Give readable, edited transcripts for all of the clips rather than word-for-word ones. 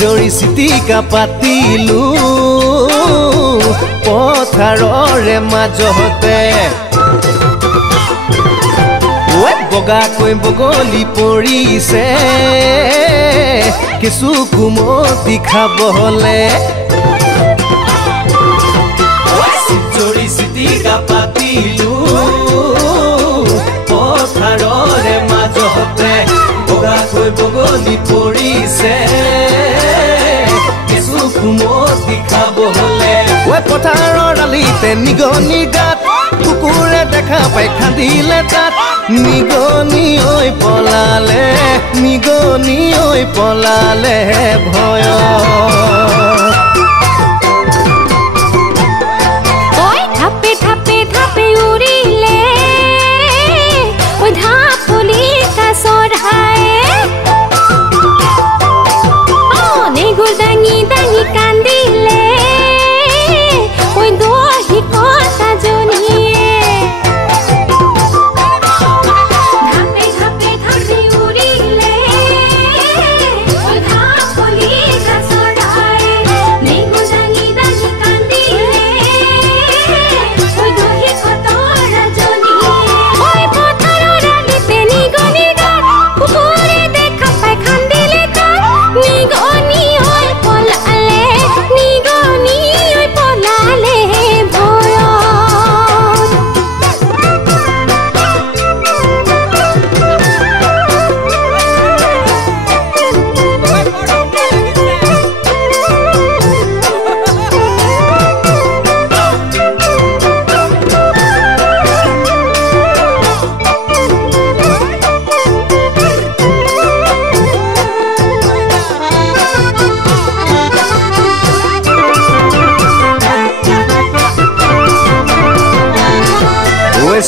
জৰি চিটিকা পাতিলো পথাৰৰে মাজতে বগাকৈ বগলী পৰিছে কিছু কুমতি খাবলে জৰি চিটিকা পাতিলো পথাৰৰে মাজতে বগাকৈ বগলী পৰিছে কিছু কুমতি খাবলে পথাৰৰ আলিতে নিগনি গাত কুকুৰে দেখা পাই খান্দিলে তাত নিগনি ঐ পলালে ভয়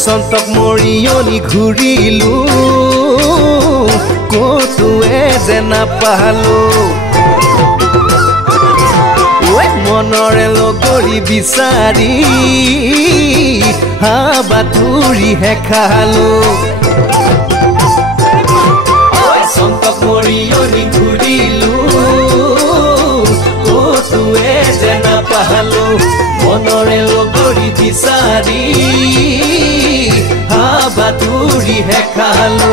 সন্তক মৰিয়নি ঘূৰিলো কতোৱে যে নাপালো মনৰে লগৰী বিচাৰি হাবাথুৰিহে খালো সন্তক মৰিয়নি ঘূৰিলো কতোৱে যে নাপালো মনৰে লগৰী বিচাৰি হাবাথুৰিহে খালো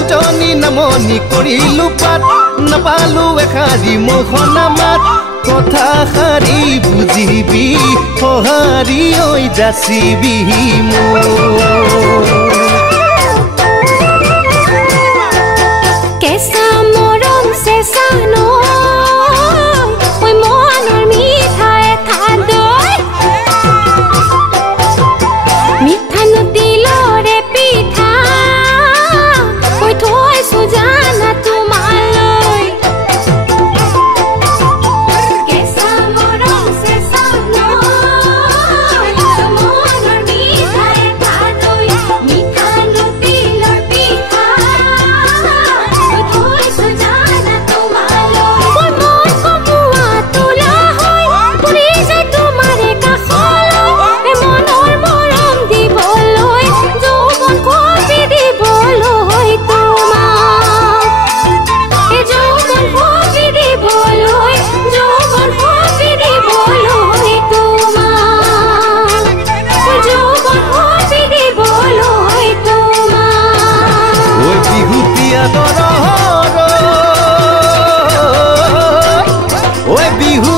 উজনি নামনি কৰিলো পাত নাপালো এষাৰি মোহনা মাত কথা শাৰী বুজিবি সঁহাৰি ঐ যাচিবি মোৰ কেঁচা মৰম চেঁচা নৈ মনৰ মিঠা এঠা দৈ মিঠা তিলৰে পিঠা থৈছো জানা তোমালৈ কেঁচা মৰম চেঁচা নৈ মনৰ মিঠা এঠা দৈ মিঠা তিলৰ পিঠা থৈছো জানা তোমালৈ মন কমোৱা তোলা হয় পৰি যায় তোমাৰে কাষলৈ মনৰ মৰম দিবলৈ যৌৱন কবি দিবলৈ বিহু